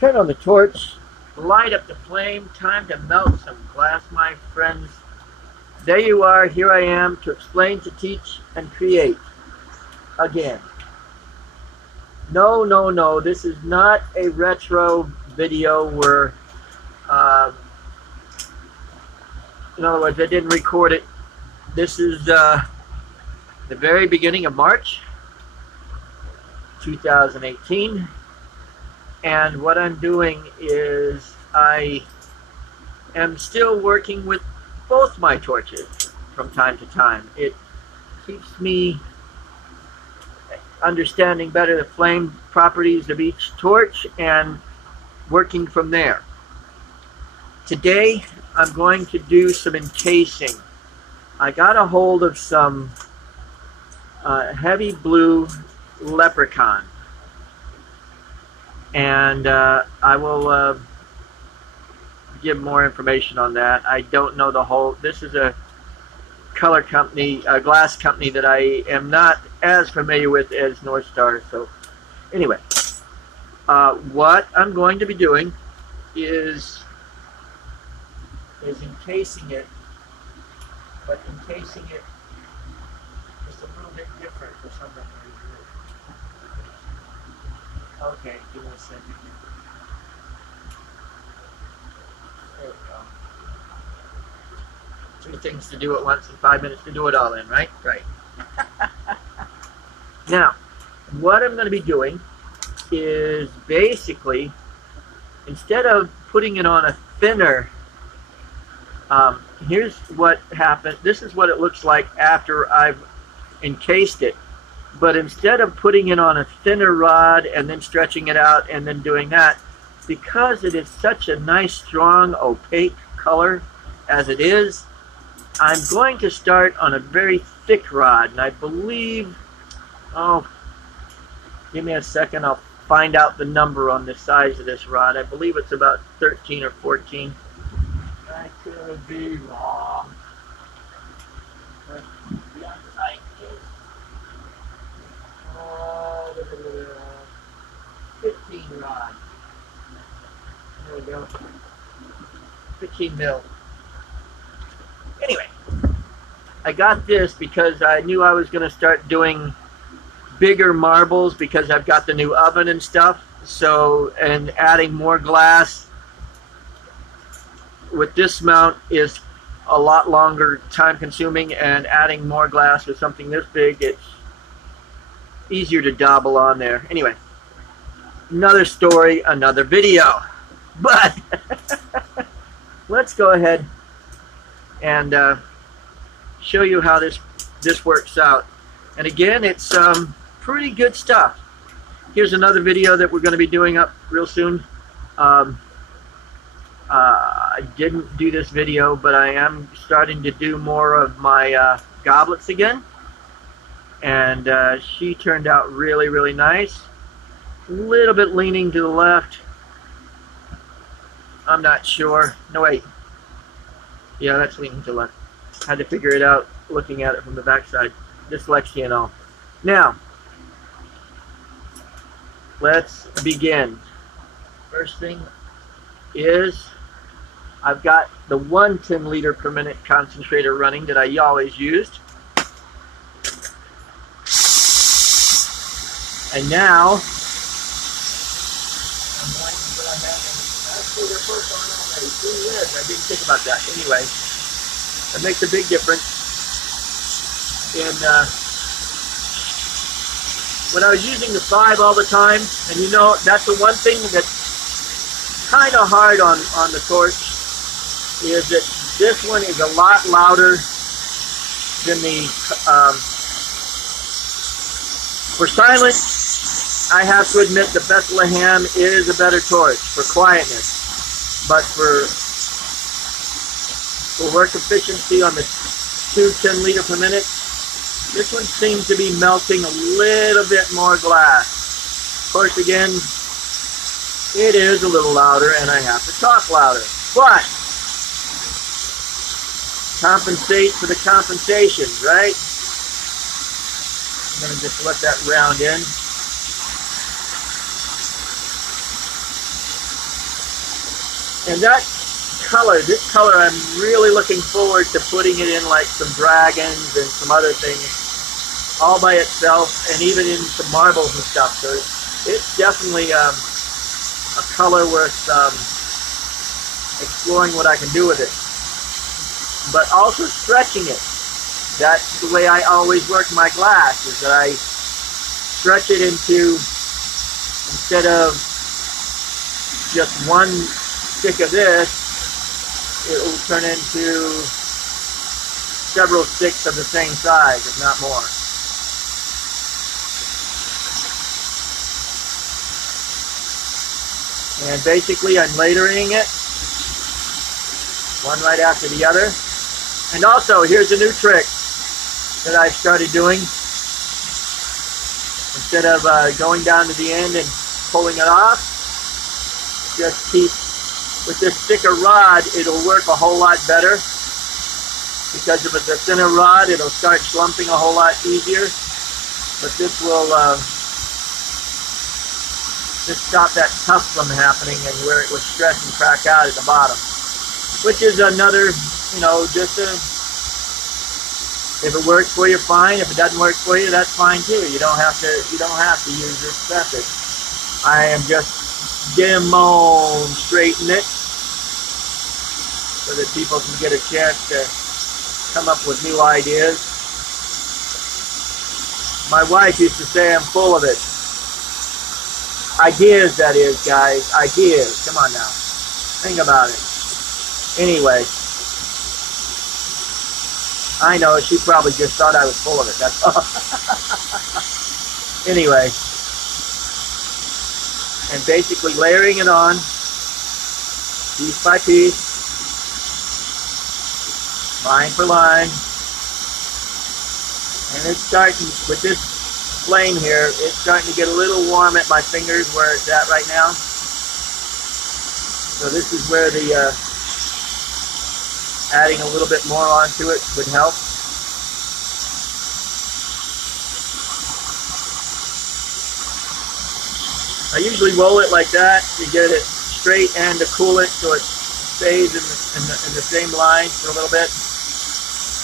Turn on the torch, light up the flame, time to melt some glass, my friends. There you are, here I am to explain, to teach, and create. Again. No, no, no, this is not a retro video where, in other words, I didn't record it. This is the very beginning of March 2018. And what I'm doing is I am still working with both my torches from time to time. It keeps me understanding better the flame properties of each torch and working from there. Today I'm going to do some encasing. I got a hold of some Heavy Blue Leprechaun. And I will give more information on that. I don't know the whole. This is a color company, a glass company that I am not as familiar with as North Star. So anyway, what I'm going to be doing is encasing it, but encasing it just a little bit different for some reason. Okay, give me a second. There we go. 2 things to do at once and 5 minutes to do it all in, right? Right. Now, what I'm going to be doing is basically, instead of putting it on a thinner, here's what happened. This is what it looks like after I've encased it. But instead of putting it on a thinner rod and then stretching it out and then doing that, because it is such a nice, strong, opaque color as it is, I'm going to start on a very thick rod. And I believe, oh, give me a second, I'll find out the number on the size of this rod. I believe it's about 13 or 14. I could be wrong. 15 rod. There we go. 15 mil. Anyway, I got this because I knew I was going to start doing bigger marbles because I've got the new oven and stuff. So, and adding more glass with this mount is a lot longer time consuming, and adding more glass with something this big, it's easier to dabble on there. Anyway, another story, another video. But let's go ahead and show you how this works out. And again, it's pretty good stuff. Here's another video that we're going to be doing up real soon. I didn't do this video, but I am starting to do more of my goblets again. And she turned out really, really nice. A little bit leaning to the left. I'm not sure. No, wait. Yeah, that's leaning to the left. Had to figure it out looking at it from the backside. Dyslexia and all. Now, let's begin. First thing is, I've got the 1 10-liter per minute concentrator running that I always used. And now, I'm going to go ahead and actually they're both on already. Gee whiz, I didn't think about that. Anyway, it makes a big difference. And when I was using the 5 all the time, and you know, that's the one thing that's kind of hard on the torch, is that this one is a lot louder than the, for silent, I have to admit the Bethlehem is a better torch for quietness, but for work efficiency on the 2 10-liter per minute, this one seems to be melting a little bit more glass. Of course, again, it is a little louder and I have to talk louder, but compensate for the compensations, right? I'm going to just let that round in. And that color, this color, I'm really looking forward to putting it in like some dragons and some other things all by itself, and even in some marbles and stuff. So it's definitely a color worth exploring what I can do with it. But also stretching it. That's the way I always work my glass, is that I stretch it into, instead of just one stick of this, it will turn into several sticks of the same size, if not more. And basically I'm layering it, one right after the other. And also, here's a new trick that I've started doing. Instead of going down to the end and pulling it off, just keep, with this thicker rod, it'll work a whole lot better. Because if it's a thinner rod, it'll start slumping a whole lot easier. But this will just stop that tuff from happening, and where it would stretch and crack out at the bottom. Which is another, you know, just if it works for you, fine. If it doesn't work for you, that's fine too. You don't have to use this method. I am just demonstrating it so that people can get a chance to come up with new ideas. My wife used to say I'm full of it. Ideas, that is, guys. Ideas. Come on now. Think about it. Anyway. I know, she probably just thought I was full of it. That's all. Anyway. And basically layering it on, piece by piece, line for line. And it's starting, with this flame here, it's starting to get a little warm at my fingers where it's at right now. So this is where the adding a little bit more onto it would help. I usually roll it like that to get it straight and to cool it so it stays in the same line for a little bit.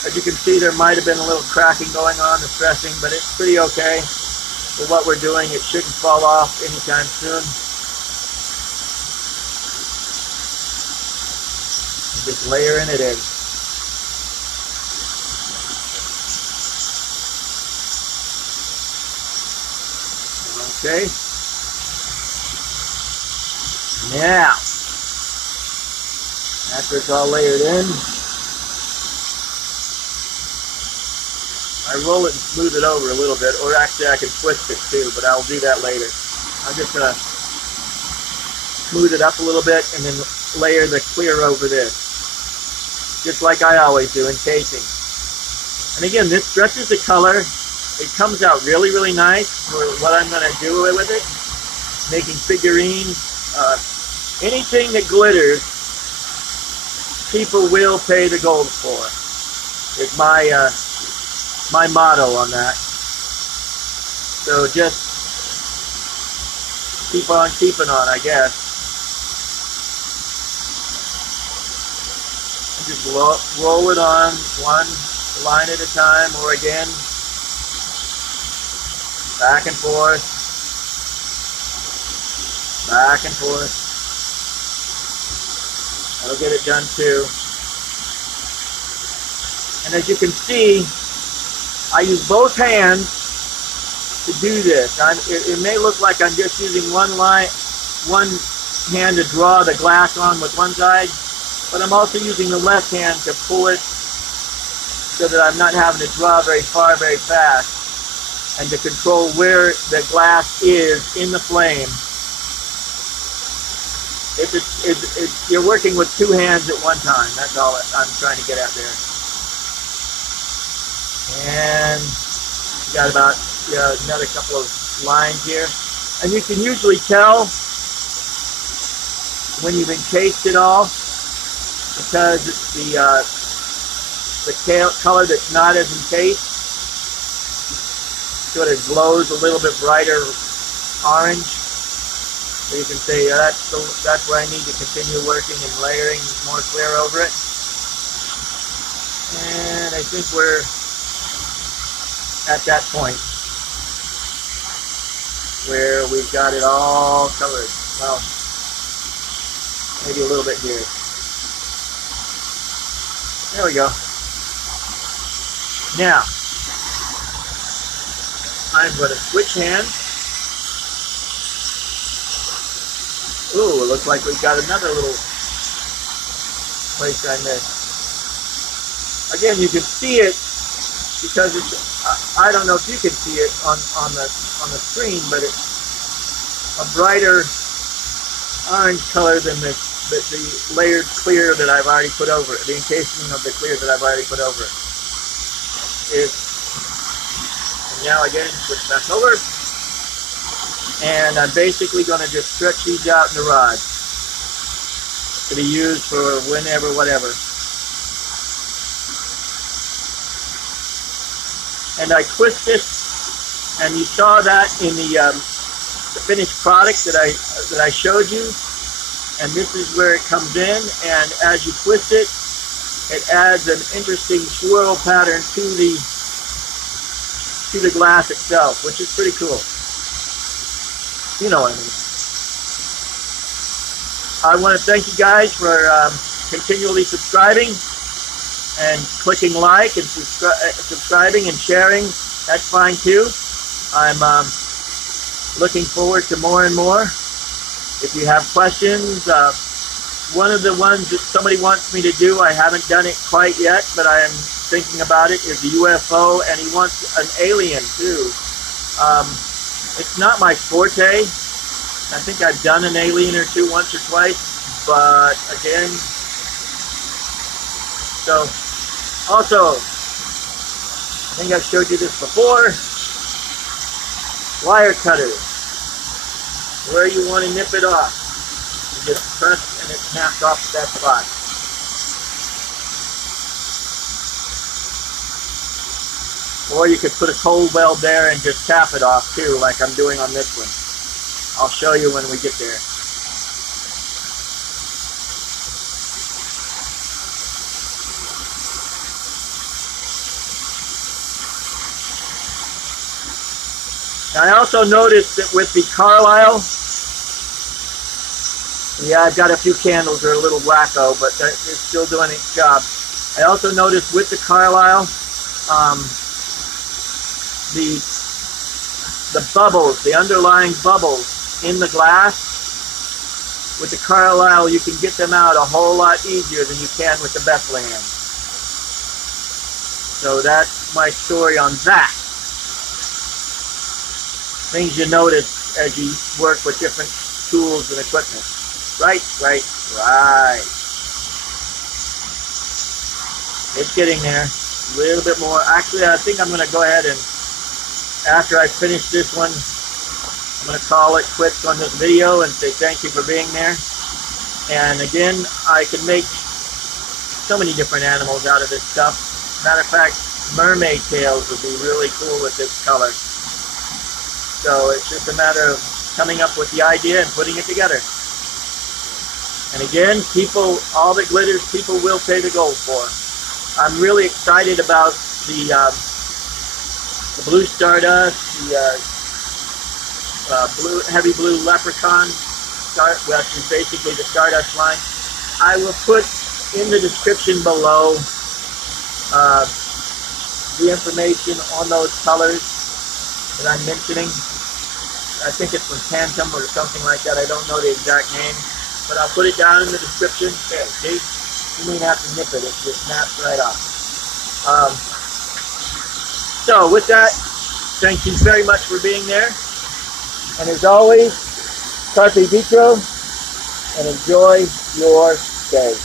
As you can see, there might have been a little cracking going on, the stressing, but it's pretty okay for what we're doing. It shouldn't fall off anytime soon. Just layering it in. Okay. Now, after it's all layered in, I roll it and smooth it over a little bit, or actually I can twist it too, but I'll do that later. I'm just going to smooth it up a little bit and then layer the clear over this. Just like I always do, encasing. And again, this stretches the color. It comes out really, really nice for what I'm going to do with it. Making figurines. Anything that glitters, people will pay the gold for. Is my motto on that. So just keep on keeping on, I guess. Just roll it on one line at a time, or again, back and forth, back and forth. That'll get it done too. And as you can see, I use both hands to do this. It may look like I'm just using one hand to draw the glass on with one side, but I'm also using the left hand to pull it so that I'm not having to draw very far, very fast, and to control where the glass is in the flame. You're working with two hands at one time. That's all I'm trying to get at there. And you got about another couple of lines here. And you can usually tell when you've encased it all, because it's the color that's not as encased sort of glows a little bit brighter orange. So you can say that's where I need to continue working and layering more clear over it. And I think we're at that point where we've got it all covered. Well, maybe a little bit here. There we go. Now, I'm going to switch hands. Ooh, it looks like we've got another little place I missed. Again, you can see it because it's, I don't know if you can see it on the screen, but it's a brighter orange color than the layered clear that I've already put over it, the encasing of the clear that I've already put over it. And now again, switch back over. And I'm basically going to just stretch these out in the rod to be used for whenever, whatever. And I twist this, and you saw that in the finished product that I showed you. And this is where it comes in, and as you twist it, it adds an interesting swirl pattern to the glass itself, which is pretty cool. You know what I mean. I want to thank you guys for continually subscribing and clicking like and subscribing and sharing. That's fine too. I'm looking forward to more and more. If you have questions, one of the ones that somebody wants me to do, I haven't done it quite yet, but I am thinking about it, is the UFO, and he wants an alien too. It's not my forte. I think I've done an alien or two once or twice, but again, so also, I think I've showed you this before, wire cutters, where you want to nip it off. You just press and it snaps off at that spot. Or you could put a cold weld there and just tap it off too, like I'm doing on this one. I'll show you when we get there. Now I also noticed that with the Carlisle, yeah, I've got a few candles that are a little wacko, but it's still doing its job. I also noticed with the Carlisle, the bubbles, the underlying bubbles in the glass, with the Carlisle you can get them out a whole lot easier than you can with the Bethlehem. So that's my story on that. Things you notice as you work with different tools and equipment. Right. It's getting there. A little bit more. Actually, I think I'm going to go ahead and, after I finish this one, I'm going to call it quits on this video and say thank you for being there. And again, I can make so many different animals out of this stuff. Matter of fact, mermaid tails would be really cool with this color. So it's just a matter of coming up with the idea and putting it together. And again, people, all that glitters, people will pay the gold for. I'm really excited about the blue stardust, the Heavy Blue Leprechaun, which is basically the stardust line. I will put in the description below the information on those colors that I'm mentioning. I think it's from Tantum or something like that. I don't know the exact name, but I'll put it down in the description. There, see? You don't even have to nip it. It just snaps right off. So with that, thank you very much for being there. And as always, carpe vitro, and enjoy your day.